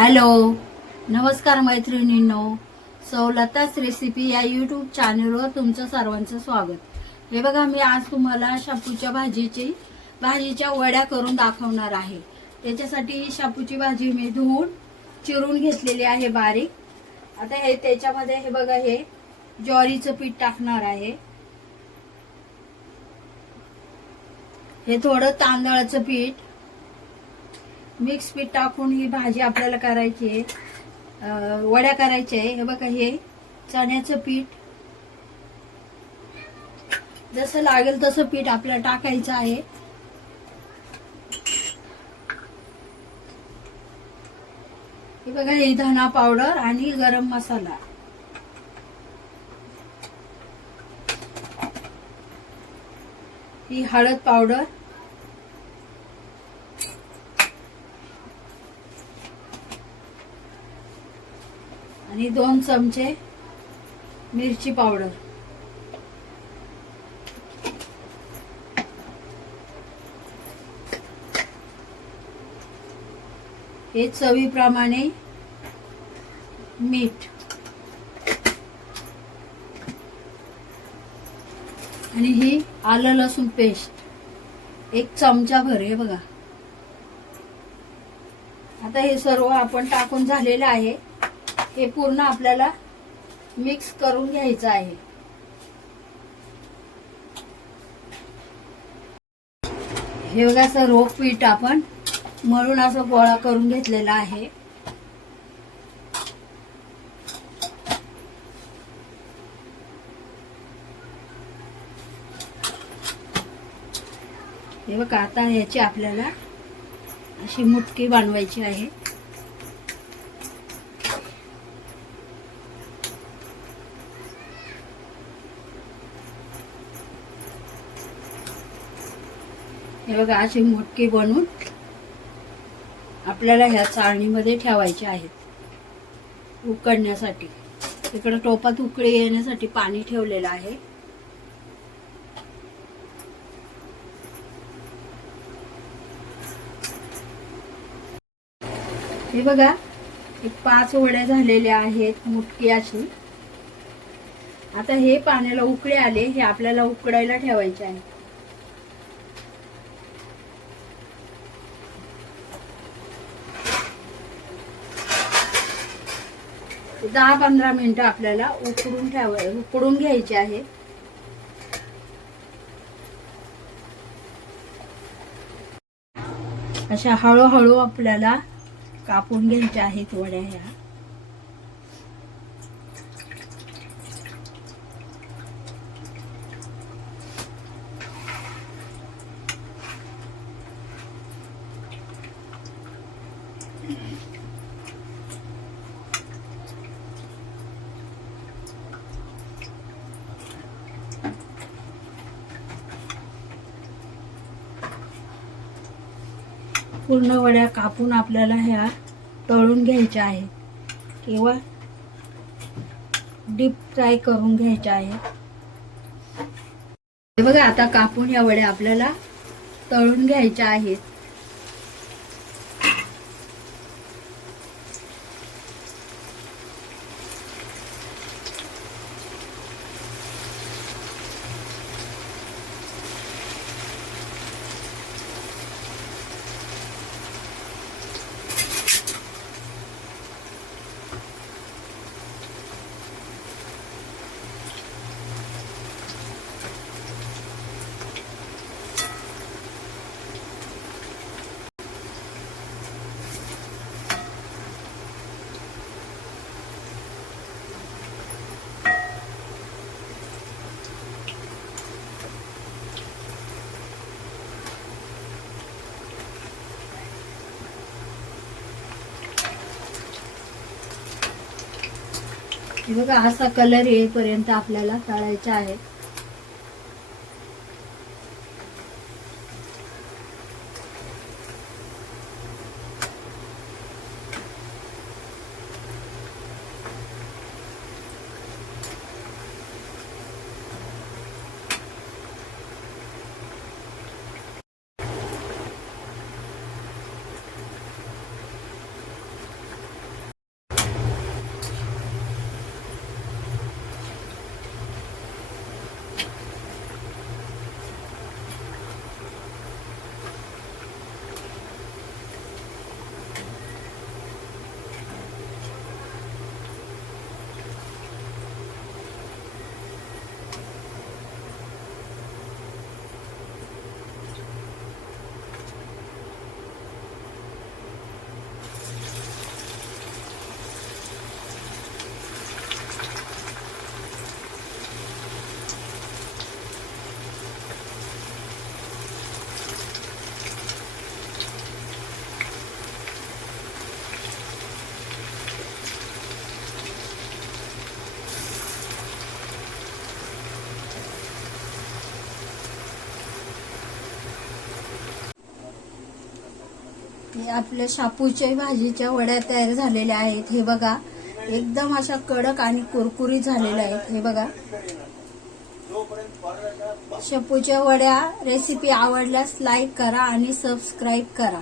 Hello, नमस्कार मैत्रिणींनो. सवलताच recipe या यूट्यूब चॅनलवर तुमचं सर्वांचं स्वागत. हे बघा, मी आज तुम्हाला शापूच्या भाजीच्या वड्या करून दाखवणार आहे. त्याच्यासाठी शापूची भाजी मी धुवून चिरून घेतलेली आहे बारीक. आता हे त्याच्यामध्ये हे बघा, हे ज्वारीचं पीठ टाकणार आहे. हे थोडं तांदळाचं पीठ, मिक्स पीठ टाकून ही भाजी आपल्याला करायची आहे. वड्या करायच्या आहे. हे बघा, हे चण्याचं पीठ, जसं लागेल तसं पीठ आपल्याला टाकायचं आहे. हे बघा, हे धना पावडर आणि गरम मसाला. ही हळद पावडर, आणि 2 चमचे मिरची पावडर. हे चवीप्रमाणे मीठ आणि ही आलं लसूण पेस्ट 1 चमचा भर. हे बघा, आता हे सर्व आपण टाकून झालेलं आहे. हे पूर्ण आपल्याला मिक्स करून घ्यायचं आहे. हे बघा, सर्व पीठ आपण मळून असं गोळा करून घेतलेला आहे. हे बघा, आता याची आपल्याला अशी मुटकी बनवायची आहे. हे बघा, अशी मुटकी बनवून आपल्याला ह्या चाळणीमध्ये ठेवायची आहेत उकडण्यासाठी. इकडे टोपात उकळी येण्यासाठी पाणी ठेवलेलं आहे. हे बघा, 5 वड्या झालेल्या आहेत मुटकी अशी. आता हे पाण्याला उकळे आले, हे आपल्याला उकडायला ठेवायचे आहे. 10-15 मिनिटं आपल्याला उकडून घ्यायचे आहे. अशा हळूहळू आपल्याला कापून घ्यायच्या आहेत वड्या ह्या. पूर्ण वड्या कापून आपल्याला ह्या तळून घ्यायच्या आहेत किंवा डीप फ्राय करून घ्यायच्या आहेत. हे बघा, आता कापून या वड्या आपल्याला तळून घ्यायच्या आहेत. हे बघा, असा कलर येईपर्यंत आपल्याला तळायचा आहे. आपल्या शापूच्या भाजीच्या वड्या तयार झालेल्या आहेत. हे बघा, एकदम अशा कडक आणि कुरकुरीत झालेल्या आहेत. हे बघा, शेपूच्या वड्या रेसिपी आवडल्यास लाईक करा आणि सबस्क्राईब करा.